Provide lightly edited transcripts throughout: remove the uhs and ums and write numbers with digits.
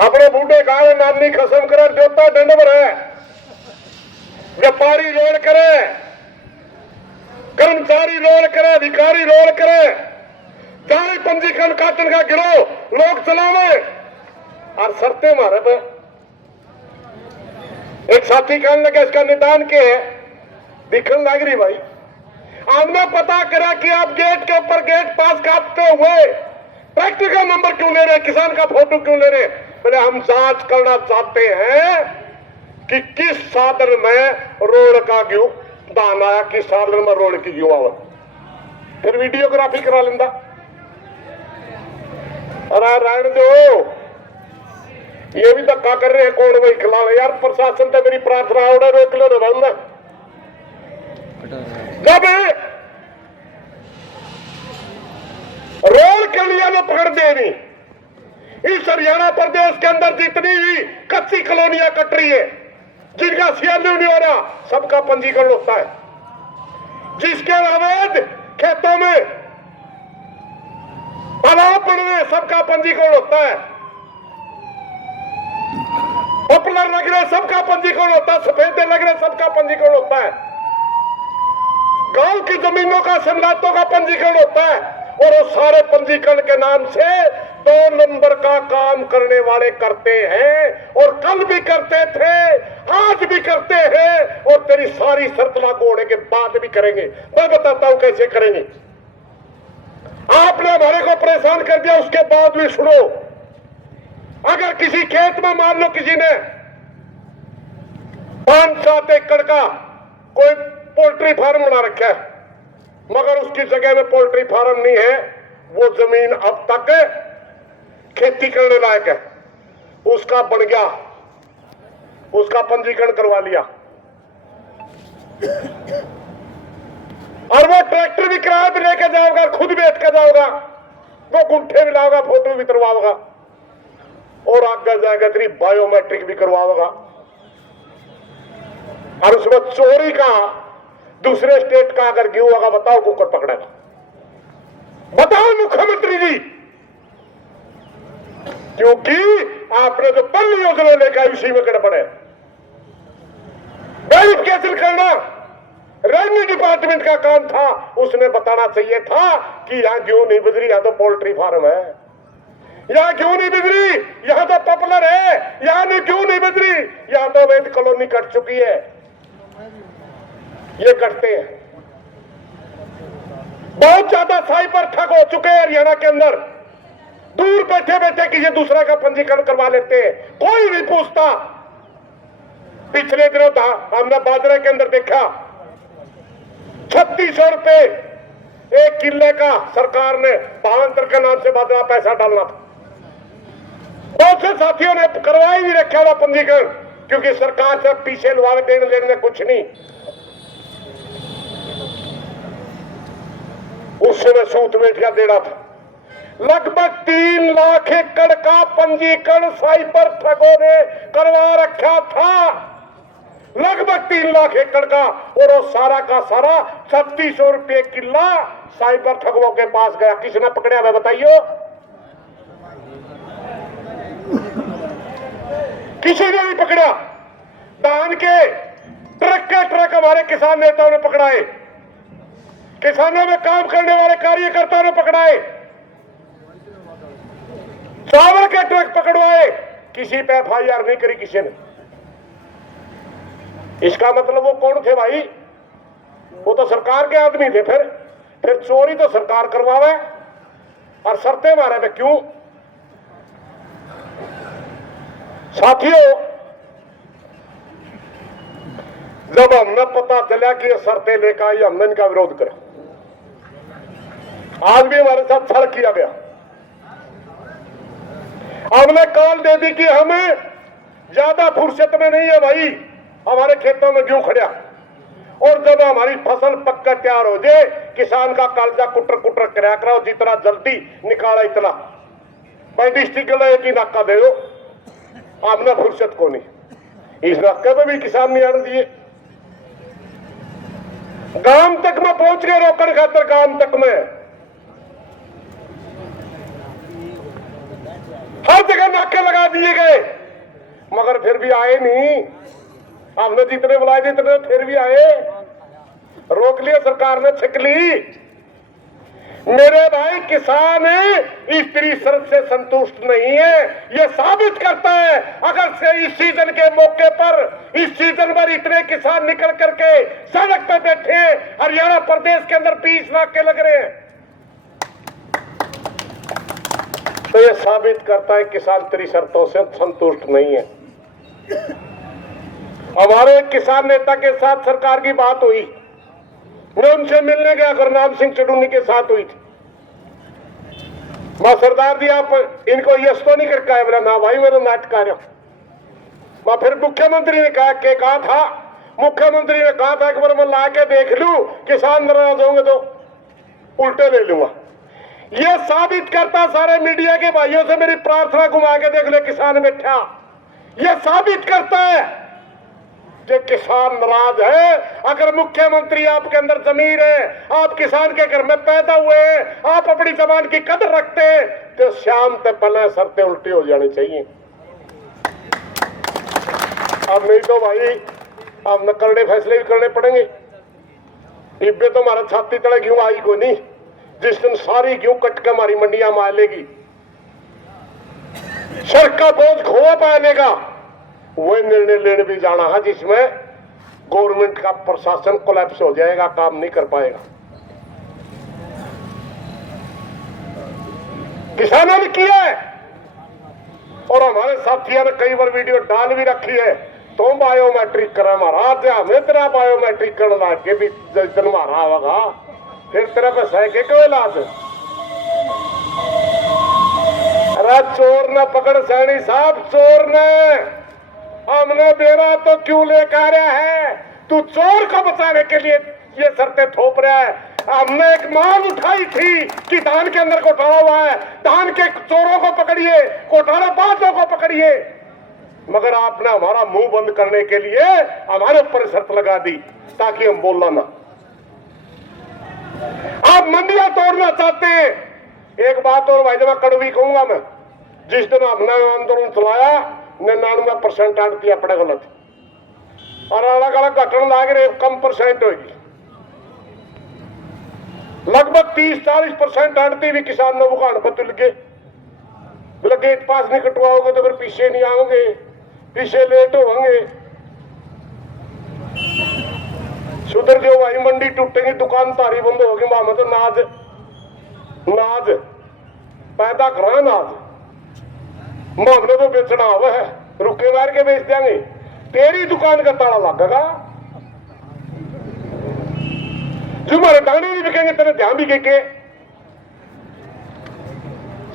अपने बूढ़े गाय नानी खसम करे, जोता डंडवर है, व्यापारी रोल करे, कर्मचारी रोल करे, अधिकारी रोल करे, जारी पंजीकरण काटन का गिरो लोग चलावे और शर्तें मारे पे। एक साथी कहने लगे इसका निदान के है, दिखने लग रही भाई। हमने पता करा कि आप गेट के ऊपर गेट पास काटते हुए प्रैक्टिकल नंबर क्यों ले रहे, किसान का फोटो क्यों ले रहे? बोले हम जांच करना चाहते हैं कि किस साधन में रोड का क्यों दान आया, किस साधन में रोड की क्यों आवा। फिर वीडियोग्राफी करा लेंदा। अरे रहने दो, ये भी धक्का कर रहे हैं, कौन वही खिला रहे यार। प्रशासन तो मेरी प्रार्थना है, रोक लो ना। जब रोड के लिए वो पकड़ देनी, इस हरियाणा प्रदेश के अंदर जितनी भी कच्ची कॉलोनियां कट रही है, जिनका सीएलयू नहीं हो रहा, सबका पंजीकरण होता है। जिसके अवैध खेतों में तालाब बन रहे, सबका पंजीकरण होता है। पॉपुलर लग रहे, सबका पंजीकरण होता है। सफेदे लग रहे, सबका पंजीकरण होता है। गांव की जमीनों का समलातों का पंजीकरण होता है। और वो सारे पंजीकरण के नाम से 2 नंबर का काम करने वाले करते हैं, और कल भी करते थे, आज भी करते हैं, और तेरी सारी शर्त लागू होने के बाद भी करेंगे। मैं बताता हूं कैसे करेंगे। आपने हमारे को परेशान कर दिया, उसके बाद भी सुनो। अगर किसी खेत में मान लो किसी ने 5-7 एकड़ का कोई पोल्ट्री फार्म बना रखा है, मगर उसकी जगह में पोल्ट्री फार्म नहीं है, वो जमीन अब तक खेती करने लायक है, उसका बन गया, उसका पंजीकरण करवा लिया, और वो ट्रैक्टर भी किराए पे लेके जाओगा, खुद बेच के जाओगा, वो गुंठे भी लाओगा, फोटो भी करवाओगा, और आगे जाएगा तेरी बायोमेट्रिक भी करवाओगा। और उसमें चोरी का दूसरे स्टेट का अगर गेहूं होगा, बताओ कुकर पकड़ेगा? बताओ मुख्यमंत्री जी। क्योंकि आपने जो पहली योजना लेकर उसी में गड़बड़ है। वेरिफिकेशन करना रेवेन्यू डिपार्टमेंट का काम था, उसने बताना चाहिए था कि यहां क्यों नहीं बिजली, यहां तो पोल्ट्री फार्म है, यहां क्यों नहीं बिजली, यहां तो पॉपुलर है, यहां नहीं क्यों नहीं बिजली, यहां तो अवैध कॉलोनी कट चुकी है। ये करते हैं। बहुत ज्यादा साइबर ठग हो चुके हैं हरियाणा के अंदर। दूर बैठे बैठे किसी दूसरे का पंजीकरण करवा लेते हैं, कोई नहीं पूछता। पिछले दिनों था, हमने बाजरे के अंदर देखा 3600 रुपए एक किले का सरकार ने भावांतर के नाम से बाजरा पैसा डालना था। बहुत से साथियों ने करवा ही नहीं रखा था पंजीकरण, क्योंकि सरकार से पीछे लुभावे देने लेने में कुछ नहीं। उसने सूत बेटिया देना था। लगभग 3 लाख एकड़ का पंजीकरण साइबर ठगों ने करवा रखा था, लगभग 3 लाख एकड़ का, और वो सारा का सारा 3600 रुपये किला साइबर ठगों के पास गया। किसने पकड़ा है बताइए? किसी ने नहीं पकड़ा। धान के ट्रक हमारे किसान नेताओं ने पकड़ाए, किसानों में काम करने वाले कार्यकर्ताओं ने पकड़ाए, चावल के ट्रक पकड़वाए, किसी पे एफआईआर नहीं करी किसी ने। इसका मतलब वो कौन थे भाई? वो तो सरकार के आदमी थे। फिर चोरी तो सरकार करवावे और शर्तें मारे पे क्यों? साथियों, जब हमने पता चला कि ये शर्तें लेकर आई, हमने इनका विरोध करा। आज भी हमारे साथ छल किया गया। हमने कॉल दे दी कि हमें ज्यादा फुर्सत में नहीं है भाई, हमारे खेतों में गेहूं खड़ा, और जब हमारी फसल पककर तैयार हो जाए, किसान का कालजा कुटर कुटर कराया करो, जितना जल्दी निकाला इतना। भाई डिस्ट्रिक्ट एक ही नाका दे दो, हमने फुर्सत को नहीं। इस नाके में भी किसान नहीं आने दिए। गांव तक में पहुंच गए रोकने खातर, गांव तक में हर जगह नाके लगा दिए गए, मगर फिर भी आए नहीं। हमने जितने बुलाए थे इतने फिर भी आए, रोक लिया सरकार ने, छिक ली। मेरे भाई, किसान इस तेरी शर्त से संतुष्ट नहीं है। यह साबित करता है, अगर से इस सीजन के मौके पर, इस सीजन पर इतने किसान निकल करके सड़क पे बैठे हैं, हरियाणा प्रदेश के अंदर 20 नाके लग रहे हैं, तो यह साबित करता है किसान तेरी शर्तों से संतुष्ट नहीं है। हमारे एक किसान नेता के साथ सरकार की बात हुई, मैं उनसे मिलने गया, गुरनाम सिंह चडूनी के साथ हुई थी। मां सरदार जी, आप इनको यश तो नहीं करके आए? बोला ना भाई, मैं तो नाटक आ रहा हूं। मां फिर मुख्यमंत्री ने कहा था, मुख्यमंत्री ने कहा था एक बार मैं ला के देख लूं, किसान नाराज होंगे तो उल्टे ले लूंगा। यह साबित करता, सारे मीडिया के भाइयों से मेरी प्रार्थना घुमा के देख ले, किसान बैठा, यह साबित करता है कि किसान नाराज है। अगर मुख्यमंत्री आपके अंदर जमीर है, आप किसान के घर में पैदा हुए हैं, आप अपनी जबान की कदर रखते हैं, तो शाम तक पहले शर्तें उल्टी हो जानी चाहिए। अब नहीं तो भाई, अब न करने फैसले भी करने पड़ेंगे। इब्बे तो हमारा छाती तले क्यों आई को नहीं, जिस दिन सारी क्यों कट के हमारी मंडियां मार लेगी, सड़क का बोझ खोआ पाएगा, वही निर्णय लेने भी जाना है जिसमें गवर्नमेंट का प्रशासन कोलैप्स हो जाएगा, काम नहीं कर पाएगा। किसानों ने किया है, और हमारे साथियों ने कई बार वीडियो डाल भी रखी है। तुम बायोमेट्रिक करा महाराज, हमें तेरा बायोमेट्रिक करना लाग के भी दिन मारा होगा, फिर तेरा पे सह के क्यों इलाज? अरे चोर न पकड़ सैनी साहब, चोर ने हमने बेरा तो क्यों लेकर आया है? तू चोर को बचाने के लिए ये शर्तें थोप रहा है। हमने एक मांग उठाई थी कि धान के अंदर घोटाला हुआ है, धान के चोरों को पकड़िए, घोटालाबाजों को पकड़िए, मगर आपने हमारा मुंह बंद करने के लिए हमारे ऊपर शर्त लगा दी ताकि हम बोलना ना। आप मंडियां तोड़ना चाहते हैं। एक बात और भाई जमा कड़वी कहूंगा मैं, जिस दिन हमने आंदोलन चलाया 99% आड़ती अपने गलत, और अलग अलग घटन लाग रहे कम परसेंट होगी, लगभग 30-40% आड़ती भी किसान ने भुगान बदल गए। बोले गेट पास नहीं कटवाओगे तो फिर पीछे नहीं आओगे, पीछे लेट होंगे, सुधर जो भाई, मंडी टूटेगी, दुकान तारी बंद होगी, मामा तो नाज नाज पैदा करा, नाज मामले तो बेचना हुआ है, रुके मार के बेच देंगे, तेरी दुकान का ताला लगेगा। जो हमारे दाने नहीं बिकेंगे तेरे ध्यान भी के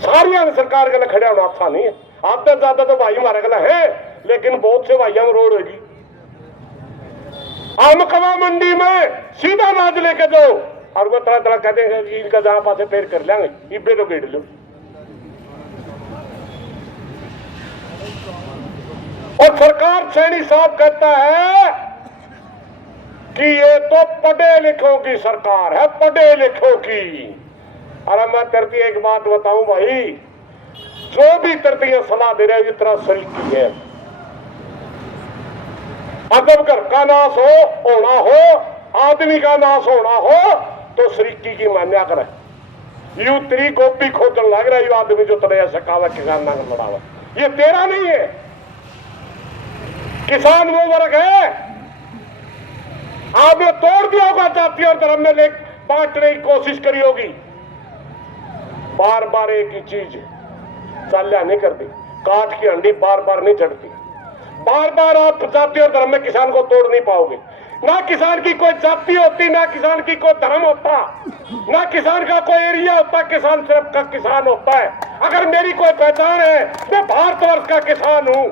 सारिया सरकार के लिए खड़े होना अच्छा नहीं है। आधा ज्यादा तो भाई हमारे गला है, लेकिन बहुत से भाइयों में रोड होगी। आमकवा मंडी में सीधा नाज लेके जाओ, और वो तरह तरह कहते हैं इनका जहां पासे पेड़ कर लेंगे, इब्बे तो गेट लो। और सरकार सैनी साहब कहता है कि ये तो पढ़े लिखों की सरकार है, पढ़े लिखों की। अरे मैं तरती एक बात बताऊं भाई, जो भी तरती सलाह दे रहे हैं इतना सरीकी है। अगर घर का नाश होना हो, आदमी का नाश होना हो, तो सरीकी की मान्या करे। यू तेरी गोपी खोजन लग रहा है, यू आदमी जो तरह सकावा किसान ना लड़ावा, ये तेरा नहीं है। किसान वो वर्ग है, आपने तोड़ दिया होगा जाति और धर्म में ले बांटने की कोशिश करी होगी, बार बार एक ही चीज चाल्या नहीं करती, काठ की हंडी बार बार नहीं चढ़ती। बार बार आप जाति और धर्म में किसान को तोड़ नहीं पाओगे। ना किसान की कोई जाति होती, ना किसान की कोई धर्म होता, ना किसान का कोई एरिया होता, किसान सिर्फ का किसान होता है। अगर मेरी कोई पहचान है, मैं भारतवर्ष का किसान हूं।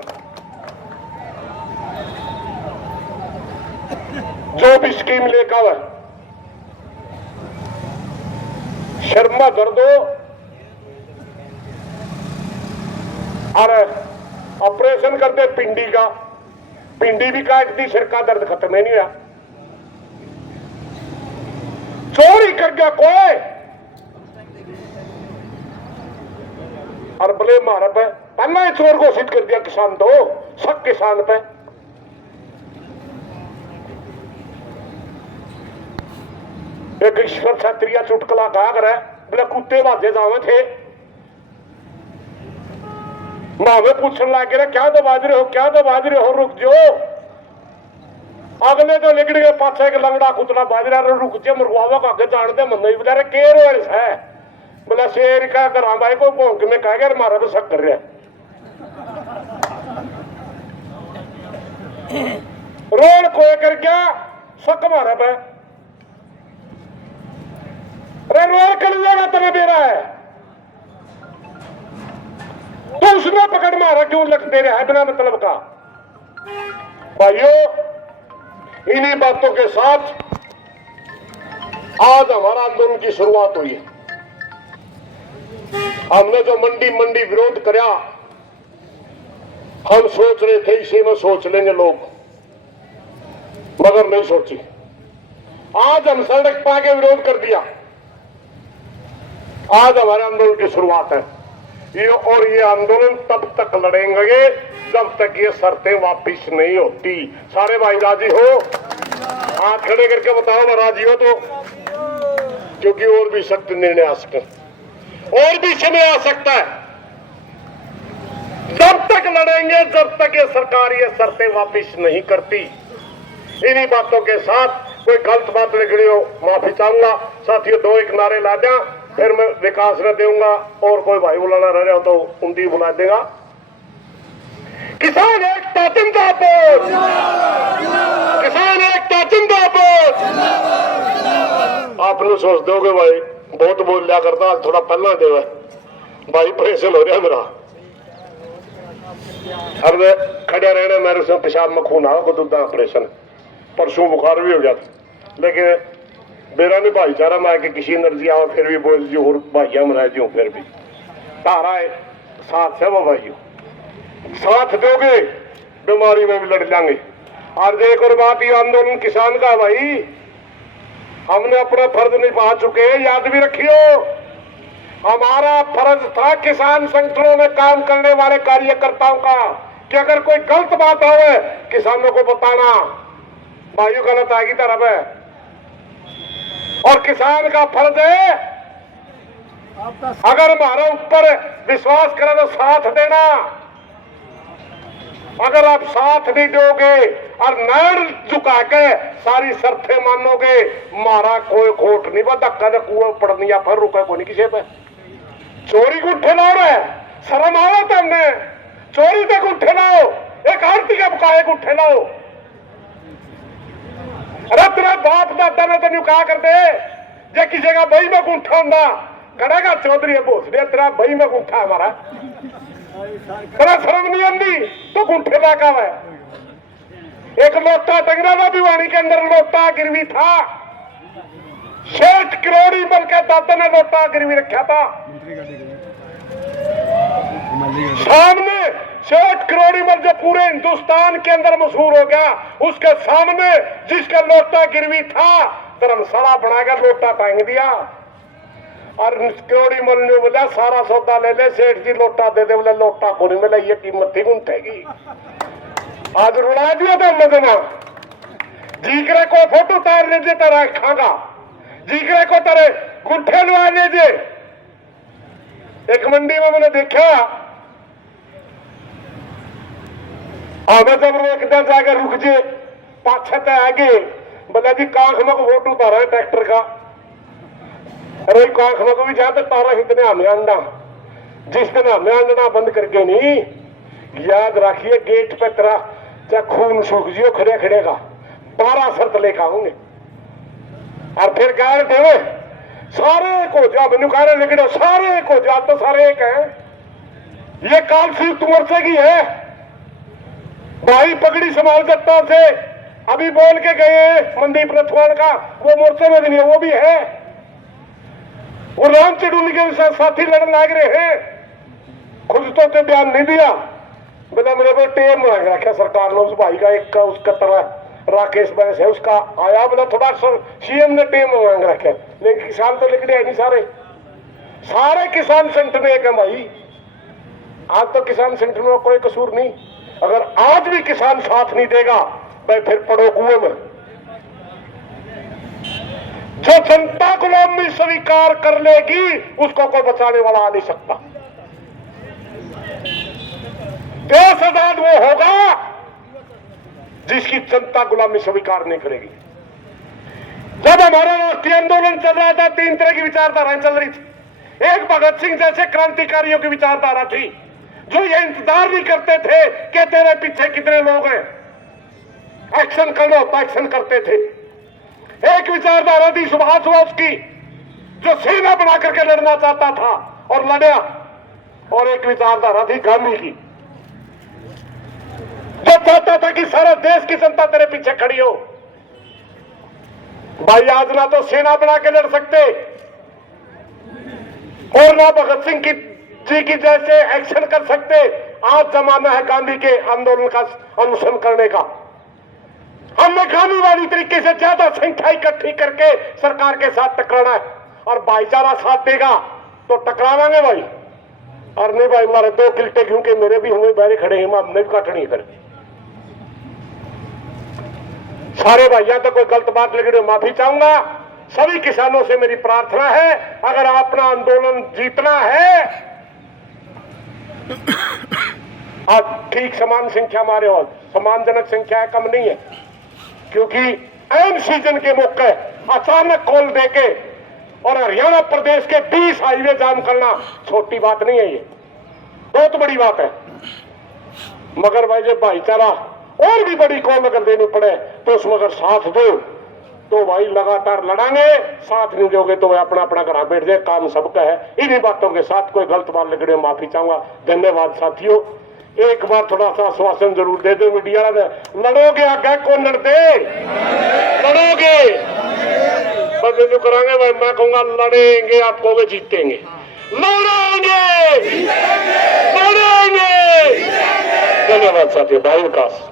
जो भी स्कीम लेकर है, शर्मा कर दो, अरे ऑपरेशन करते पिंडी का, पिंडी भी काट दी, सिर का दर्द खत्म ही नहीं हुआ। चोरी कर गया कोई और ब्लेम मारा पे पहला ही चोर घोषित कर दिया किसान तो सब किसान पे। एक ईश्वर क्षत्रिय चुटकला गा कर बोले कुत्ते बाजे जावे थे, मावे पूछने लगे रहे क्या दबाज रहे हो, क्या दबाज रहे हो, रुक जो। अगले तो निकल गए पाछे के लंगड़ा कुतला बाजरा रुक जे मरवावा का आगे जानते मन नहीं बोला के रोज है बोला शेर का घर भाई को भोंक में कह गया मारा तो शक कर रहा रोड खोए कर क्या शक मारा पे। अरे रोड कर जाएगा तेरे बेरा है तो उसने पकड़ मारा क्यों लगते रहा है बिना मतलब का। भाइयों इन्हीं बातों के साथ आज हमारा आंदोलन की शुरुआत हुई है। हमने जो मंडी मंडी विरोध किया हम सोच रहे थे इसी में सोच लेंगे लोग, मगर नहीं सोची। आज हम सड़क पा के विरोध कर दिया। आज हमारे आंदोलन की शुरुआत है ये आंदोलन तब तक लड़ेंगे जब तक ये शर्तें वापिस नहीं होती। सारे भाई राजी हो? हाथ खड़े करके बताओ मैं राजी हो तो, क्योंकि और भी सख्त निर्णय आ सकते और भी समय आ सकता है। जब तक लड़ेंगे जब तक ये सरकार ये शर्तें वापिस नहीं करती। इन्हीं बातों के साथ कोई गलत बात निकली हो माफी चाहूंगा। साथियों दो एक नारे ला दें फिर मैं विकास न दूंगा और कोई भाई बुलाना रह रहा हो तो उनकी बुला देगा। किसान एकता जिंदाबाद, किसान एकता जिंदाबाद। आप लोग सोच दोगे भाई बहुत बोल लिया करता थोड़ा पहला देवा भाई परेशान हो रहा मेरा। अब खड़े रहने मेरे से पेशाब में खून आओ दुद्धा ऑपरेशन परसों बुखार भी हो जाता लेकिन मेरा नहीं भाईचारा मैं कि किसी एनर्जी आओ फिर भी बोल जी और भाइया में रह जाऊं फिर भी तारा है साथ से वो भाइयों साथ दोगे बीमारी में भी लड़ जाएंगे। और एक और बात ये आंदोलन किसान का भाई हमने अपना फर्ज निभा चुके हैं। याद भी रखियो हमारा फर्ज था किसान संगठनों में काम करने वाले कार्यकर्ताओं का कि अगर कोई गलत बात हो किसानों को बताना भाइयों गलत आएगी तरफ है और किसान का फर्ज है अगर हमारे ऊपर विश्वास करें तो साथ देना। अगर आप साथ नहीं दोगे और नर झुका के सारी शर्तें मानोगे मारा कोई खोट नहीं बा धक्का ने कुआ पड़नी या फिर रुका को नहीं किसी पे। चोरी को उठे लाओ रे शर्म आओ तुमने चोरी तक उठे लाओ एक आरती का बुकाए को उठे लाओ। अरे तेरा बाप दादा ने तेन कहा करते जे किसी का बही में गुंठा होंगे करेगा चौधरी भोसड़िया तेरा बही में गुंठा हमारा तेरा शर्म नहीं आती तो गुंठे लाका है। एक लोटा टंगरा था भिवानी के अंदर लोटा गिरवी था 60 करोड़ बल के दादा ने लोटा गिरवी रखा था सामने 60 करोड़ बल जो पूरे हिंदुस्तान के अंदर मशहूर हो गया उसके सामने जिसका लोटा गिरवी था धर्मशाला बनाकर लोटा टांग दिया और करोड़ी मल ने बोला सारा सौदा ले ले सेठ जी लोटा दे दे बोले लोटा को नहीं मिला ये कीमत थी गुंठेगी। आज रुला दिया था मदना जीकरे को फोटो तार लीजिए तेरा खागा जीकरे को तेरे गुंठे लगा लीजिए। एक मंडी में मैंने देखा हमें जब रोकता जाकर रुक जे पाछे आगे बोला जी कांख में को वोट उतारा है ट्रैक्टर का। अरे कांख में को भी जाते तारा इतने हमें अंडा जिस दिन हमें अंडना बंद करके नहीं याद रखिए गेट पे तेरा चाहे खून सूख जियो खड़े खड़े का 12 शर्त लेकर आऊंगे और फिर गाड़ देवे सारे को जा मैनू कह रहे लेकिन सारे को जा तो सारे एक है ये काल संयुक्त मोर्चे की है भाई पगड़ी संभाल सकता से अभी बोल के गए मनदीप रथवान का वो मोर्चे में भी नहीं है वो भी है वो राम चढ़ूनी के साथी लड़ने लग रहे हैं खुद तो बयान नहीं दिया बोला मेरे को टेम रखा सरकार ने उस भाई का एक का उसका तरह राकेश बैस है उसका आया बोला थोड़ा सीएम ने टेम मांग रखे लेकिन किसान तो लिख रहे नहीं सारे सारे किसान संगठन एक है भाई आज तो किसान संगठनों का कोई कसूर नहीं। अगर आज भी किसान साथ नहीं देगा, भाई फिर पड़ो कुएं में। जो जनता गुलामी स्वीकार कर लेगी उसको कोई बचाने वाला आ नहीं सकता। देश आजाद वो होगा जिसकी जनता गुलामी स्वीकार नहीं करेगी। जब हमारा राष्ट्रीय आंदोलन चल रहा था, 3 तरह की विचारधाराएं चल रही थी। एक भगत सिंह जैसे क्रांतिकारियों की विचारधारा थी, जो ये इंतजार नहीं करते थे कि तेरे पीछे कितने लोग हैं, एक्शन करना होता एक्शन करते थे। एक विचारधारा थी सुभाष बोस की, जो सेना बना करके लड़ना चाहता था और लड़ा। और एक विचारधारा थी गांधी की, जो चाहता था कि सारा देश की जनता तेरे पीछे खड़ी हो। भाई आज ना तो सेना बना के लड़ सकते और ना भगत सिंह जी की जैसे एक्शन कर सकते। आज जमाना है गांधी के आंदोलन का अनुसरण करने का। हमने गांधीवादी तरीके से ज्यादा संख्या इकट्ठी करके सरकार के साथ टकराना है, और भाईचारा साथ देगा तो टकरावांगे भाई। और नहीं भाई, हमारे 2 किल्टे क्योंकि मेरे भी होंगे बाहर खड़े हैं, हमने भी काटनी कर। सारे भाइयों तो कोई गलत बात लगी तो माफी चाहूंगा। सभी किसानों से मेरी प्रार्थना है, अगर अपना आंदोलन जीतना है, आज ठीक समान संख्या हमारे और सम्मानजनक संख्या है, कम नहीं है। क्योंकि एन सीजन के मौके अचानक कॉल देके और हरियाणा प्रदेश के 20 हाईवे जाम करना छोटी बात नहीं है, ये बहुत बड़ी बात है। मगर भाई जब भाईचारा और भी बड़ी कॉल अगर देनी पड़े तो उसमें अगर साथ दो तो भाई लगातार लड़ांगे, साथ नहीं दोगे तो भाई अपना अपना घर बैठ जाए। काम सबका है। इन्हीं बातों के साथ कोई गलत बात लगे माफी चाहूंगा। धन्यवाद साथियों। एक बार थोड़ा सा आश्वासन जरूर दे दो मीडिया में, लड़ोगे आगे कौन लड़ते, लड़ोगे बस जो करांगे भाई, मैं कहूंगा लड़ेंगे, आप कहोगे जीतेंगे। लड़ेंगे लड़ेंगे। धन्यवाद साथियों। भाई विकास।